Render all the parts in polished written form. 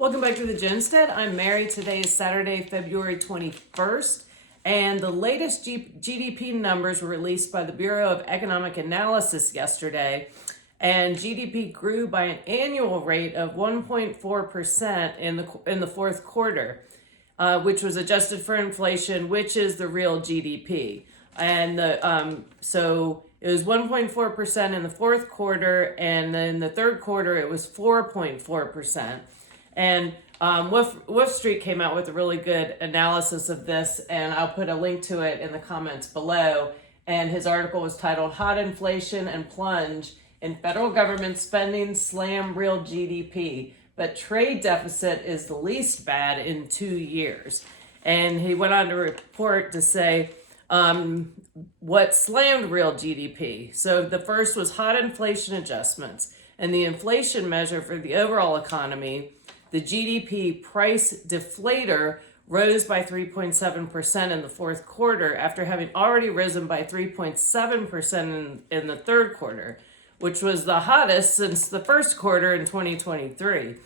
Welcome back to the Ginstead. I'm Mary. Today is Saturday, February 21st, and the latest GDP numbers were released by the Bureau of Economic Analysis yesterday, and GDP grew by an annual rate of 1.4% in the fourth quarter, which was adjusted for inflation, which is the real GDP. And so it was 1.4% in the fourth quarter, and then the third quarter it was 4.4%. And Wolf Street came out with a really good analysis of this, and I'll put a link to it in the comments below. And his article was titled "Hot Inflation and Plunge in Federal Government Spending Slam Real GDP, but Trade Deficit is the least bad in 2 years." And he went on to report to say what slammed real GDP. So the first was hot inflation adjustments, and the inflation measure for the overall economy. The GDP price deflator rose by 3.7% in the fourth quarter after having already risen by 3.7% in the third quarter, which was the hottest since the first quarter in 2023.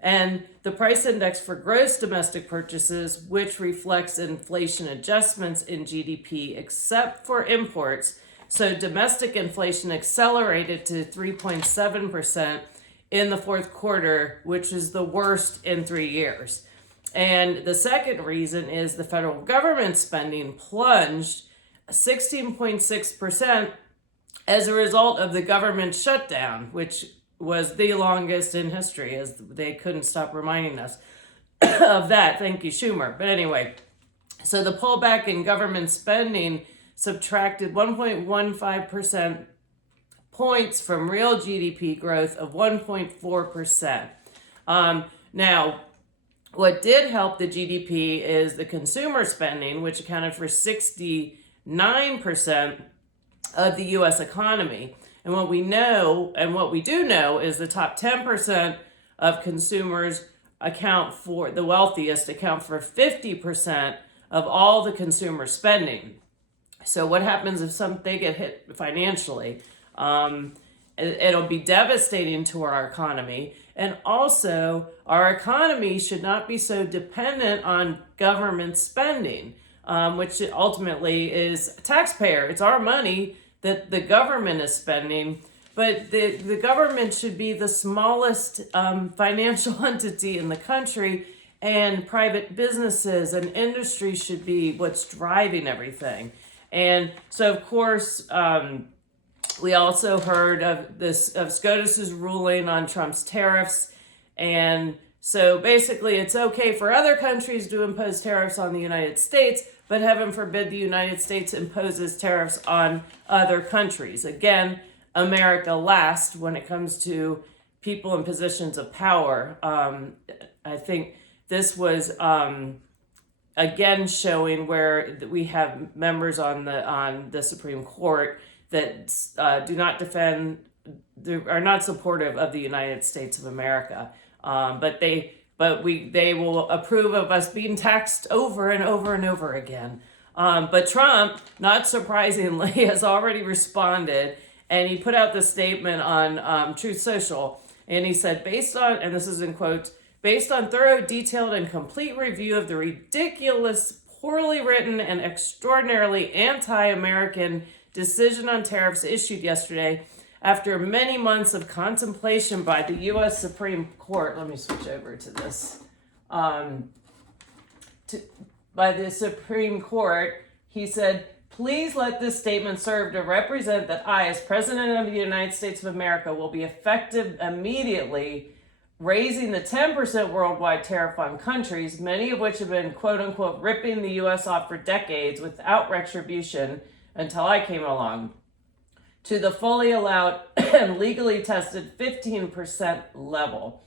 And the price index for gross domestic purchases, which reflects inflation adjustments in GDP except for imports, so domestic inflation accelerated to 3.7% in the fourth quarter, which is the worst in 3 years. And the second reason is the federal government spending plunged 16.6% as a result of the government shutdown, which was the longest in history, as they couldn't stop reminding us of that. Thank you, Schumer. But anyway, so the pullback in government spending subtracted 1.15% points from real GDP growth of 1.4%. Now, what did help the GDP is the consumer spending, which accounted for 69% of the U.S. economy. And what we know, and what we do know, is the top 10% of consumers account for, the wealthiest account for 50% of all the consumer spending. So what happens if they get hit financially? It'll be devastating to our economy. And also, our economy should not be so dependent on government spending, which ultimately is taxpayer. It's our money that the government is spending, but the government should be the smallest financial entity in the country, and private businesses and industry should be what's driving everything. And so, of course, we also heard of SCOTUS's ruling on Trump's tariffs. And so basically it's okay for other countries to impose tariffs on the United States, but heaven forbid the United States imposes tariffs on other countries. Again, America last when it comes to people in positions of power. I think this was again showing where we have members on the Supreme Court that do not defend, are not supportive of the United States of America, but they will approve of us being taxed over and over and over again. But Trump, not surprisingly, has already responded, and he put out the statement on Truth Social, and he said, based on, and this is in quotes, based on thorough, detailed, and complete review of the ridiculous, poorly written, and extraordinarily anti-American decision on tariffs issued yesterday after many months of contemplation by the U.S. Supreme Court. Let me switch over to this. By the Supreme Court, he said, please let this statement serve to represent that I, as President of the United States of America, will be effective immediately raising the 10% worldwide tariff on countries, many of which have been, quote unquote, ripping the U.S. off for decades without retribution until I came along, to the fully allowed and legally tested 15% level.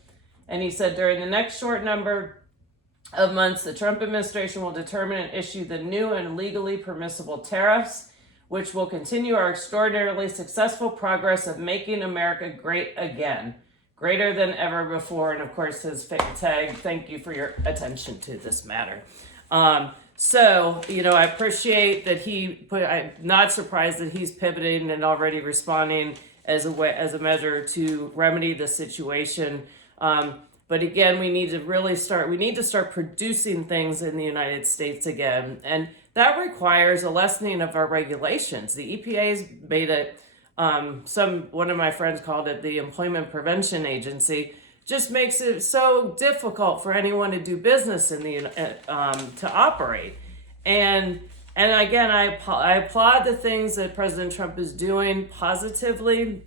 And he said during the next short number of months, the Trump administration will determine and issue the new and legally permissible tariffs, which will continue our extraordinarily successful progress of making America great again, greater than ever before. And of course, his tag, thank you for your attention to this matter. So, I appreciate that I'm not surprised that he's pivoting and already responding as a measure to remedy the situation. But again, we need to start producing things in the United States again. And that requires a lessening of our regulations. The EPA's made it, one of my friends called it the Employment Prevention Agency, just makes it so difficult for anyone to do business in to operate. And again, I applaud the things that President Trump is doing positively,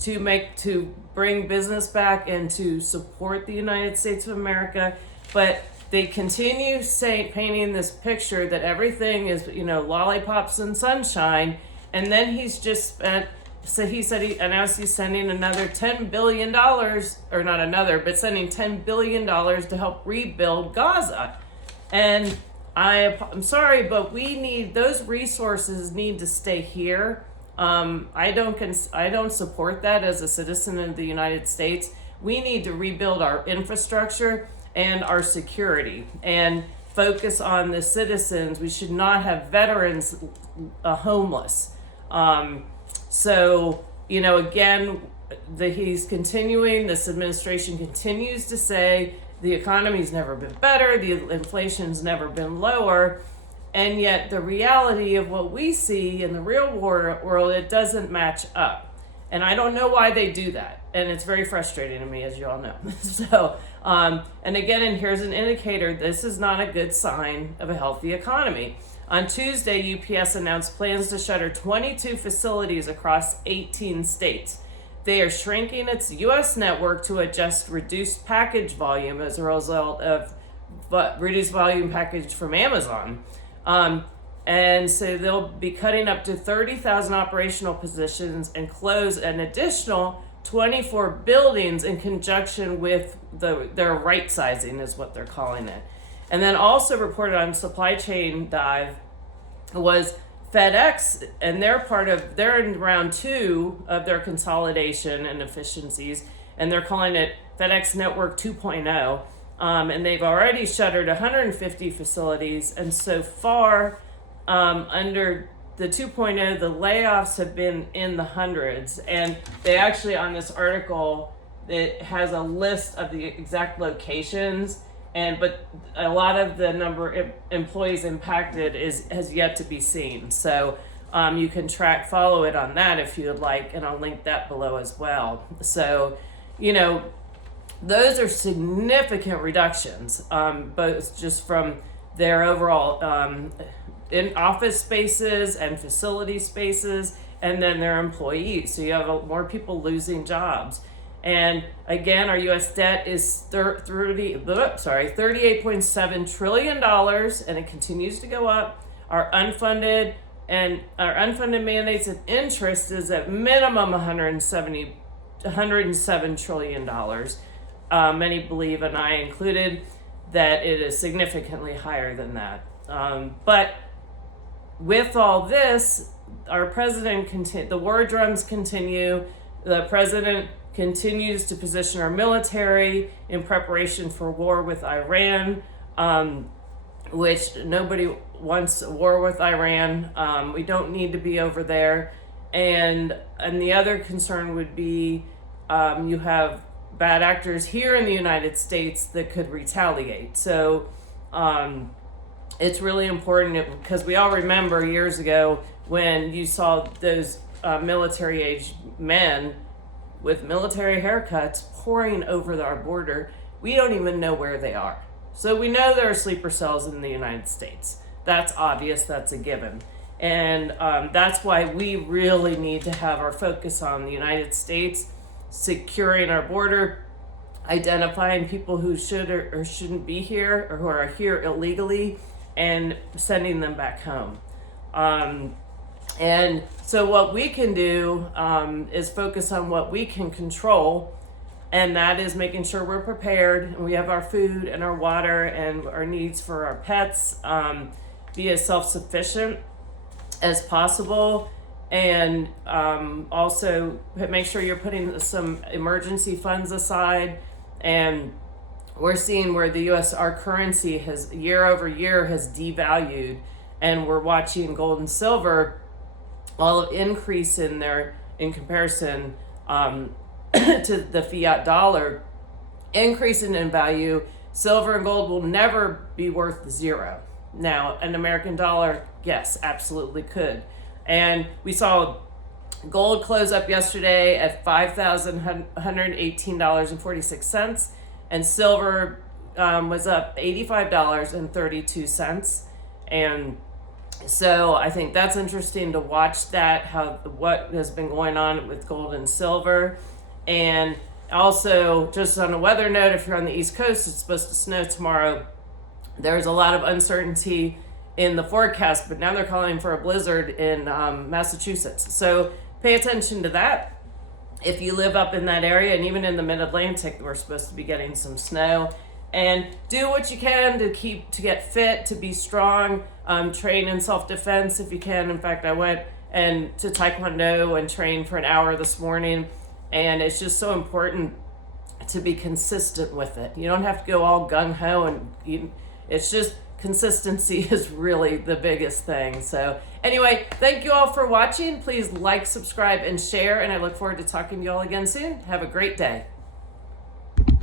to bring business back and to support the United States of America, but they continue painting this picture that everything is, lollipops and sunshine, and then he's just spent. So he announced he's sending another $10 billion, or not another, but sending $10 billion to help rebuild Gaza. And I'm sorry, but those resources need to stay here. I don't support that as a citizen of the United States. We need to rebuild our infrastructure and our security and focus on the citizens. We should not have veterans homeless. So, again, he's continuing, this administration continues to say the economy's never been better, the inflation's never been lower, and yet the reality of what we see in the real world, it doesn't match up. And I don't know why they do that. And it's very frustrating to me, as you all know. So, and again, and here's an indicator, this is not a good sign of a healthy economy. On Tuesday, UPS announced plans to shutter 22 facilities across 18 states. They are shrinking its U.S. network to adjust reduced package volume as a result of reduced volume package from Amazon. And so they'll be cutting up to 30,000 operational positions and close an additional 24 buildings in conjunction with their right sizing, is what they're calling it. And then also reported on Supply Chain Dive was FedEx, and they're in round 2 of their consolidation and efficiencies, and they're calling it FedEx Network 2.0. And they've already shuttered 150 facilities, and so far under the 2.0, the layoffs have been in the hundreds. And they actually, on this article, it has a list of the exact locations, but a lot of the number of employees impacted has yet to be seen. So you can follow it on that if you'd like, and I'll link that below as well. So, those are significant reductions, both just from their overall in office spaces and facility spaces, and then their employees. So you have more people losing jobs. And again, our U.S. debt is $38.7 trillion, and it continues to go up. Our unfunded mandates and interest is at minimum $107 trillion. Many believe, and I included, that it is significantly higher than that. But with all this, our president, the war drums continue. The president continues to position our military in preparation for war with Iran, which nobody wants a war with Iran. We don't need to be over there. And the other concern would be you have bad actors here in the United States that could retaliate. So it's really important, because we all remember years ago when you saw those military-age men with military haircuts pouring over our border. We don't even know where they are. So we know there are sleeper cells in the United States. That's obvious, that's a given. And that's why we really need to have our focus on the United States, securing our border, identifying people who should or shouldn't be here, or who are here illegally, and sending them back home. And so what we can do is focus on what we can control, and that is making sure we're prepared and we have our food and our water and our needs for our pets, be as self-sufficient as possible, and also make sure you're putting some emergency funds aside. And we're seeing where the U.S., our currency has year over year has devalued, and we're watching gold and silver all increase in comparison to the fiat dollar. increasing in value. Silver and gold will never be worth zero. Now, an American dollar, yes, absolutely could. And we saw gold close up yesterday at $5,118.46, and silver was up $85.32. And so I think that's interesting to watch that, what has been going on with gold and silver. And also, just on a weather note, if you're on the East Coast, it's supposed to snow tomorrow. There's a lot of uncertainty in the forecast, but now they're calling for a blizzard in Massachusetts. So pay attention to that. If you live up in that area, and even in the mid-Atlantic, we're supposed to be getting some snow. And do what you can to get fit, to be strong, train in self-defense if you can. In fact, I went to Taekwondo and trained for an hour this morning. And it's just so important to be consistent with it. You don't have to go all gung-ho, and it's just consistency is really the biggest thing. So anyway, thank you all for watching. Please like, subscribe, and share, and I look forward to talking to you all again soon. Have a great day.